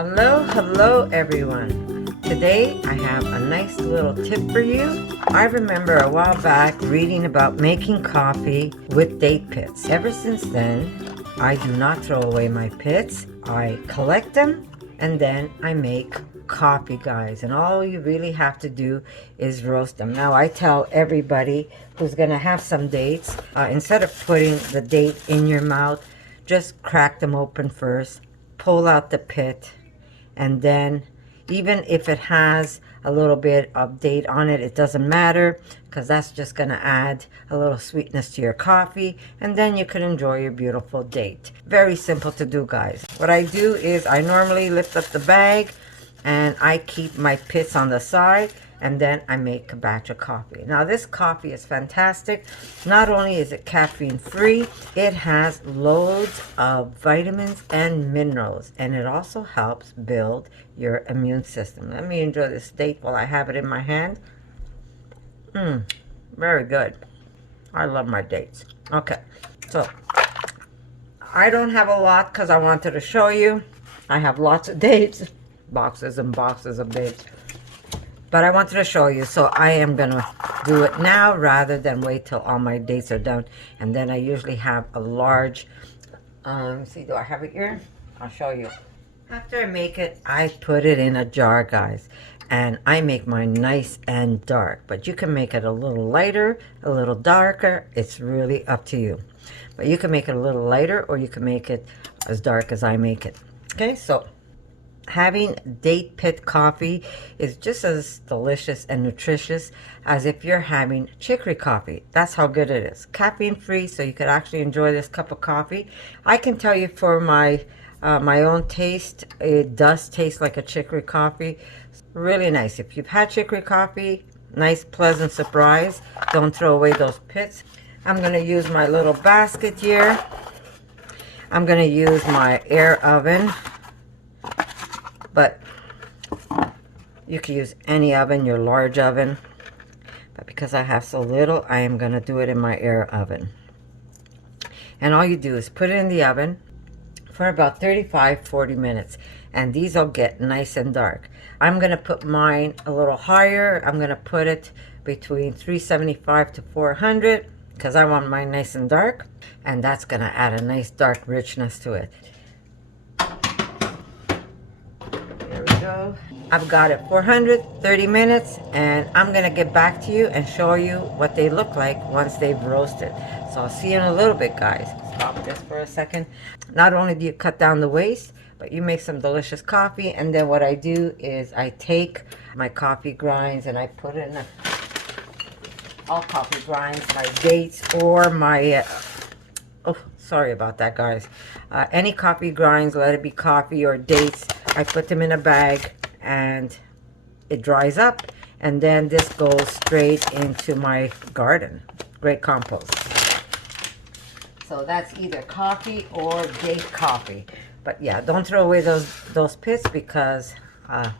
Hello everyone. Today I have a nice little tip for you. I remember a while back reading about making coffee with date pits. Ever since then, I do not throw away my pits. I collect them and then I make coffee, guys. And all you really have to do is roast them. Now I tell everybody who's gonna have some dates, instead of putting the date in your mouth, just crack them open first, pull out the pit, and then even if it has a little bit of date on it, it doesn't matter, because that's just going to add a little sweetness to your coffee, and then you can enjoy your beautiful date. Very simple to do, guys. What I do is I normally lift up the bag and I keep my pits on the side, and then I make a batch of coffee. Now this coffee is fantastic. Not only is it caffeine free, it has loads of vitamins and minerals, and it also helps build your immune system. Let me enjoy this date while I have it in my hand. Very good. I love my dates. Okay, so I don't have a lot because I wanted to show you. I have lots of dates, boxes and boxes of dates. But I wanted to show you, so I am going to do it now rather than wait till all my dates are done. And then I usually have a large, see, do I have it here? I'll show you. After I make it, I put it in a jar, guys. And I make mine nice and dark. But you can make it a little lighter, a little darker. It's really up to you. But you can make it a little lighter, or you can make it as dark as I make it. Okay, so having date pit coffee is just as delicious and nutritious as if you're having chicory coffee. That's how good it is. Caffeine free, so you could actually enjoy this cup of coffee. I can tell you for my own taste, it does taste like a chicory coffee. Really nice. If you've had chicory coffee, nice pleasant surprise. Don't throw away those pits. I'm going to use my little basket here. I'm going to use my air oven. But you can use any oven, your large oven. But because I have so little, I am going to do it in my air oven. And all you do is put it in the oven for about 35-40 minutes. And these will get nice and dark. I'm going to put mine a little higher. I'm going to put it between 375 to 400 because I want mine nice and dark. And that's going to add a nice dark richness to it. I've got it 430 minutes, and I'm gonna get back to you and show you what they look like once they've roasted. So I'll see you in a little bit, guys. Stop this for a second. Not only do you cut down the waste, but you make some delicious coffee. And then what I do is I take my coffee grinds and I put it in all coffee grinds, my dates or my oh, sorry about that, guys. Any coffee grinds, let it be coffee or dates, I put them in a bag and it dries up, and then this goes straight into my garden. Great compost. So that's either coffee or date coffee. But yeah, don't throw away those pits, because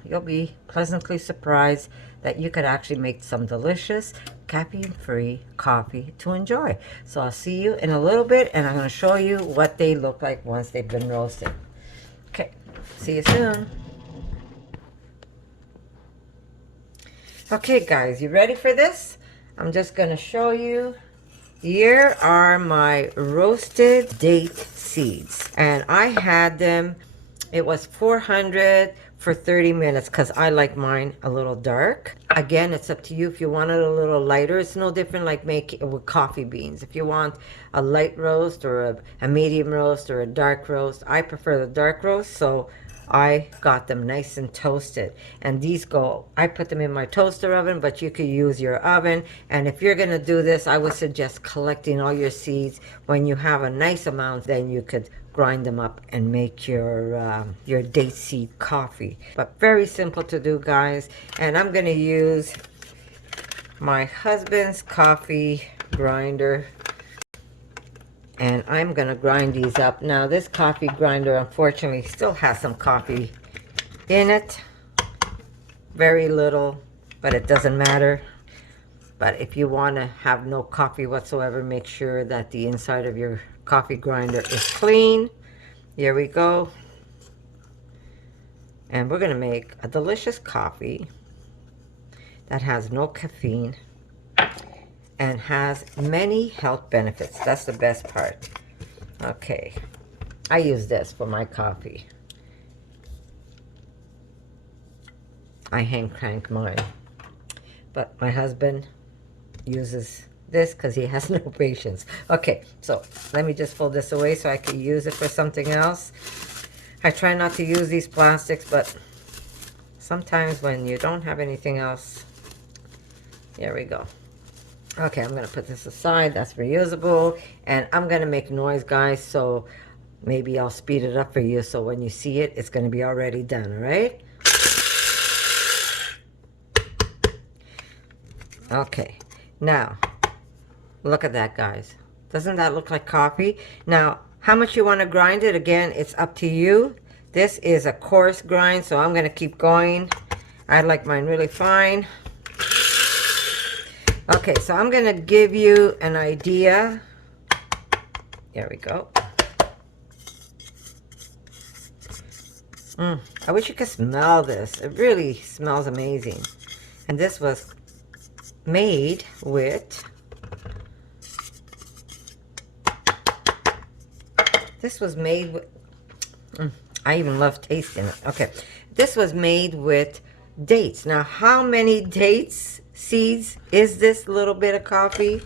you'll be pleasantly surprised that you could actually make some delicious caffeine-free coffee to enjoy. So I'll see you in a little bit, and I'm going to show you what they look like once they've been roasted. Okay, see you soon. Okay, guys, you ready for this? I'm just going to show you. Here are my roasted date seeds, and I had them, it was 400 for 30 minutes because I like mine a little dark. Again, it's up to you if you want it a little lighter. It's no different like making it with coffee beans. If you want a light roast or a medium roast or a dark roast, I prefer the dark roast, so I got them nice and toasted. And these go, I put them in my toaster oven, but you could use your oven. And if you're gonna do this, I would suggest collecting all your seeds. When you have a nice amount, then you could grind them up and make your date seed coffee. But very simple to do, guys. And I'm gonna use my husband's coffee grinder, and I'm gonna grind these up. Now this coffee grinder unfortunately still has some coffee in it. Very little, but it doesn't matter. But if you wanna have no coffee whatsoever, make sure that the inside of your coffee grinder is clean. Here we go. And we're going to make a delicious coffee that has no caffeine and has many health benefits. That's the best part. Okay, I use this for my coffee. I hand crank mine, but my husband uses this because he has no patience. Okay, so let me just fold this away so I can use it for something else. I try not to use these plastics, but sometimes when you don't have anything else, there we go. Okay, I'm gonna put this aside. That's reusable, and I'm gonna make noise, guys, so maybe I'll speed it up for you so when you see it, it's gonna be already done, all right? Okay, now look at that, guys. Doesn't that look like coffee? Now, how much you want to grind it? Again, it's up to you. This is a coarse grind, so I'm going to keep going. I like mine really fine. Okay, so I'm going to give you an idea. There we go. I wish you could smell this. It really smells amazing. And this was made with... This was made with... I even love tasting it. Okay. This was made with dates. Now, how many dates, seeds, is this little bit of coffee?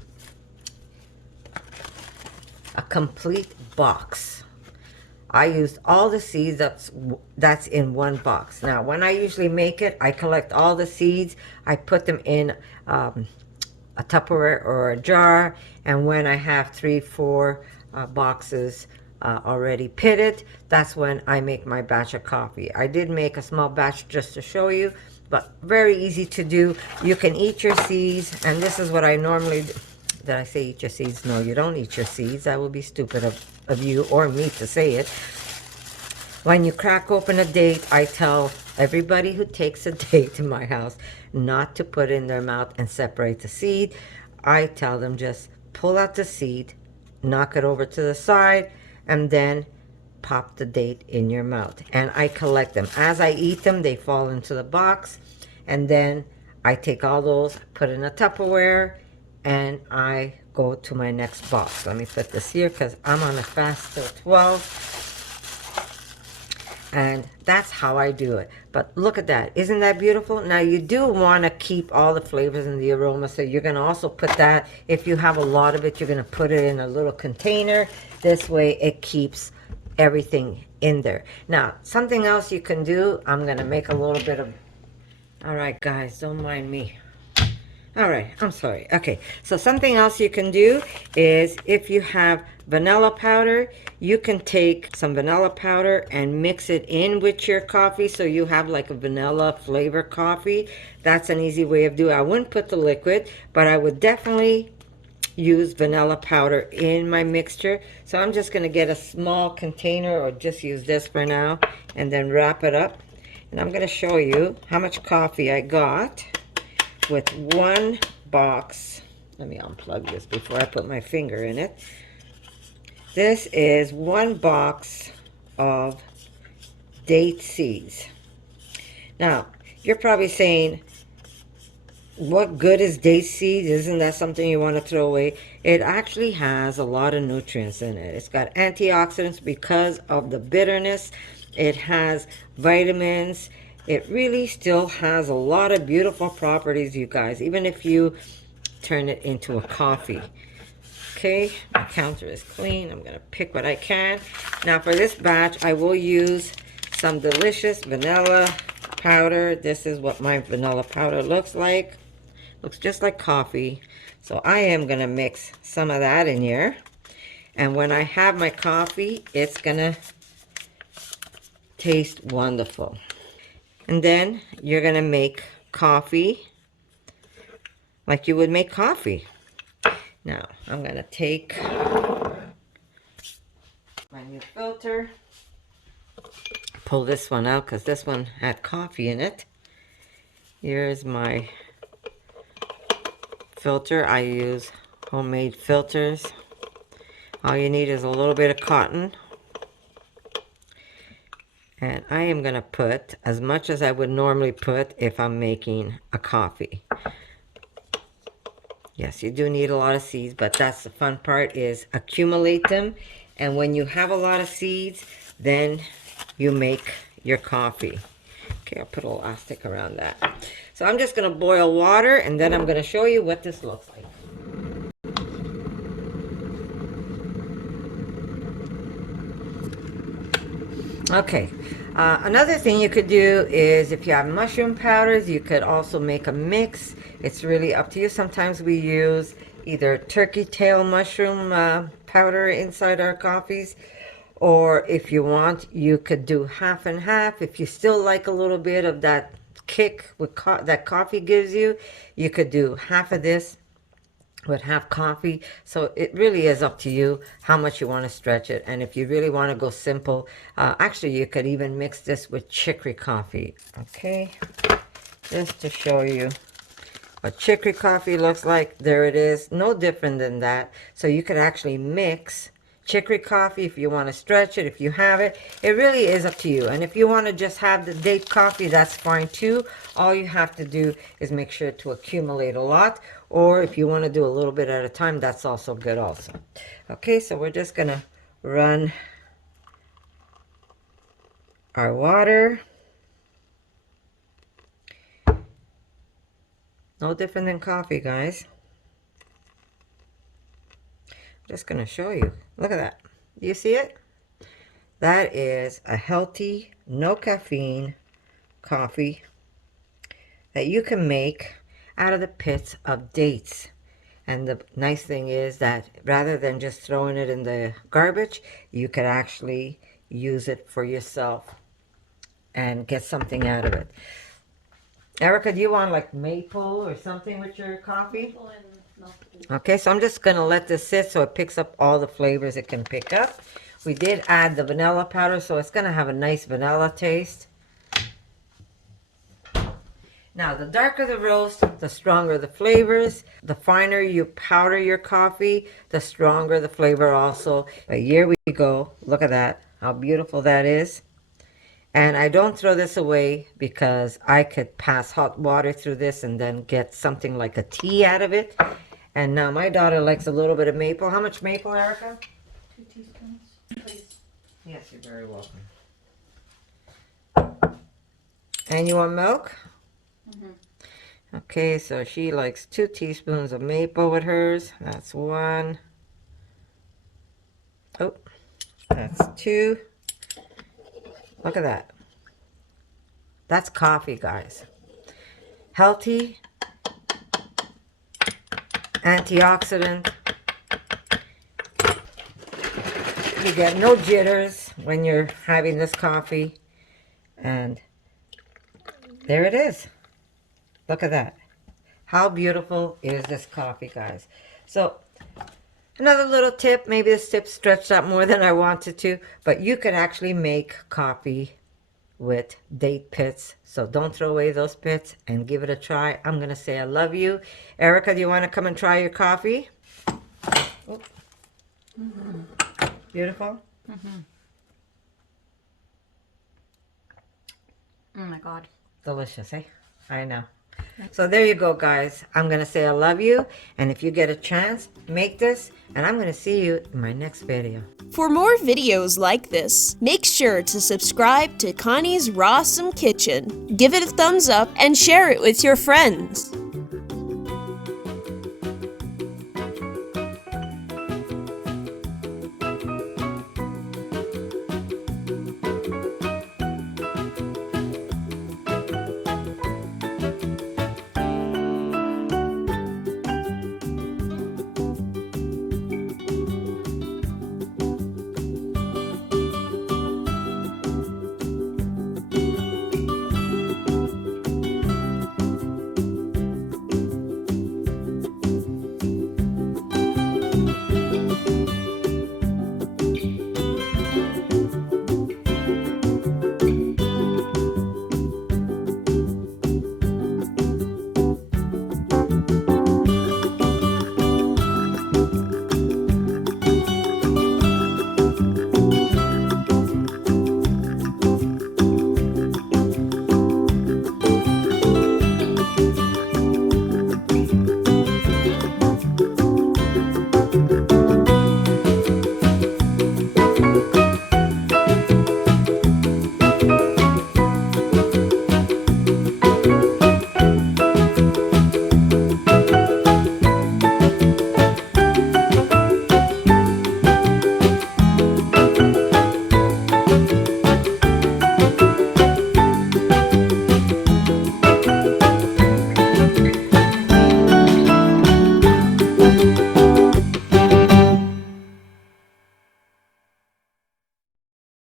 A complete box. I used all the seeds that's in one box. Now, when I usually make it, I collect all the seeds. I put them in a Tupperware or a jar. And when I have 3-4 boxes already pitted, that's when I make my batch of coffee. I did make a small batch just to show you, but very easy to do. You can eat your seeds, and this is what I normally do. Did I say eat your seeds? No, you don't eat your seeds. That would be stupid of you or me to say it. When you crack open a date, I tell everybody who takes a date in my house not to put it in their mouth and separate the seed. I tell them just pull out the seed, knock it over to the side, and then pop the date in your mouth. And I collect them. As I eat them, they fall into the box. And then I take all those, put in a Tupperware, and I go to my next box. Let me put this here because I'm on a fast till 12. And that's how I do it. But look at that. Isn't that beautiful? Now, you do want to keep all the flavors and the aroma. So you're going to also put that, if you have a lot of it, you're going to put it in a little container. This way it keeps everything in there. Now, something else you can do, I'm going to make a little bit of... All right, guys, don't mind me. All right, I'm sorry. Okay, so something else you can do is if you have vanilla powder, you can take some vanilla powder and mix it in with your coffee so you have like a vanilla flavor coffee. That's an easy way of doing it. I wouldn't put the liquid, but I would definitely use vanilla powder in my mixture. So I'm just going to get a small container, or just use this for now, and then wrap it up. And I'm going to show you how much coffee I got with one box. Let me unplug this before I put my finger in it. This is one box of date seeds. Now, you're probably saying, what good is date seeds? Isn't that something you want to throw away? It actually has a lot of nutrients in it. It's got antioxidants because of the bitterness. It has vitamins. It really still has a lot of beautiful properties, you guys, even if you turn it into a coffee. Okay, my counter is clean. I'm going to pick what I can. Now, for this batch, I will use some delicious vanilla powder. This is what my vanilla powder looks like. Looks just like coffee. So I am going to mix some of that in here. And when I have my coffee, it's going to taste wonderful. And then you're going to make coffee like you would make coffee. Now, I'm going to take my new filter. Pull this one out because this one had coffee in it. Here's my filter. I use homemade filters. All you need is a little bit of cotton. And I am going to put as much as I would normally put if I'm making a coffee. Yes, you do need a lot of seeds, but that's the fun part, is accumulate them. And when you have a lot of seeds, then you make your coffee. Okay, I'll put a elastic around that. So I'm just going to boil water, and then I'm going to show you what this looks like. Okay, another thing you could do is if you have mushroom powders, you could also make a mix. It's really up to you. Sometimes we use either turkey tail mushroom powder inside our coffees, or if you want, you could do half and half. If you still like a little bit of that kick with that coffee gives you, you could do half of this with half coffee. So it really is up to you how much you want to stretch it. And if you really want to go simple, actually you could even mix this with chicory coffee. Okay, just to show you what chicory coffee looks like. There it is, no different than that. So you could actually mix chicory coffee if you want to stretch it. If you have it, it really is up to you. And if you want to just have the date coffee, that's fine too. All you have to do is make sure to accumulate a lot, or if you want to do a little bit at a time, that's also good also. Okay, so we're just gonna run our water. No different than coffee, guys. Just gonna show you. Look at that. Do you see it? That is a healthy, no caffeine coffee that you can make out of the pits of dates. And the nice thing is that rather than just throwing it in the garbage, you could actually use it for yourself and get something out of it. Erica, do you want like maple or something with your coffee? Okay, so I'm just going to let this sit so it picks up all the flavors it can pick up. We did add the vanilla powder, so it's going to have a nice vanilla taste. Now, the darker the roast, the stronger the flavors. The finer you powder your coffee, the stronger the flavor also. But here we go. Look at that. How beautiful that is. And I don't throw this away because I could pass hot water through this and then get something like a tea out of it. And now my daughter likes a little bit of maple. How much maple, Erica? 2 teaspoons, please. Yes, you're very welcome. And you want milk? Mm-hmm. Okay, so she likes 2 teaspoons of maple with hers. That's 1. Oh, that's 2. Look at that. That's coffee, guys. Healthy, antioxidant. You get no jitters when you're having this coffee. And there it is. Look at that. How beautiful is this coffee, guys? So another little tip, maybe this tip stretched out more than I wanted to, but you could actually make coffee with date pits. So don't throw away those pits and give it a try. I'm going to say I love you. Erica, do you want to come and try your coffee? Oh. Mm-hmm. Beautiful? Mm-hmm. Oh my God. Delicious, eh? I know. So there you go, guys. I'm going to say I love you. And if you get a chance, make this. And I'm going to see you in my next video. For more videos like this, make sure to subscribe to Connie's RAWsome Kitchen, give it a thumbs up, and share it with your friends.